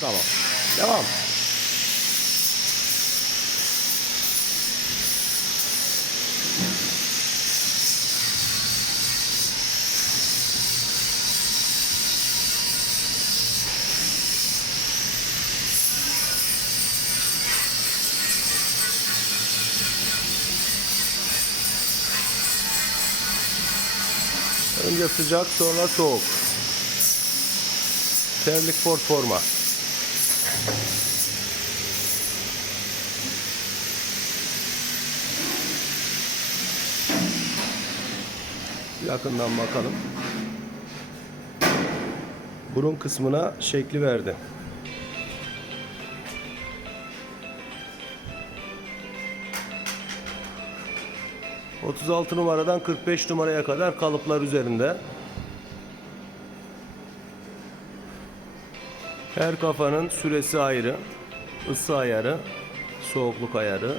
Tamam. Devam. Önce sıcak sonra soğuk. Terlik Ford forma. Yakından bakalım. Burun kısmına şekli verdi. ...36 numaradan 45 numaraya kadar kalıplar üzerinde. Her kafanın süresi ayrı. ısı ayarı, soğukluk ayarı,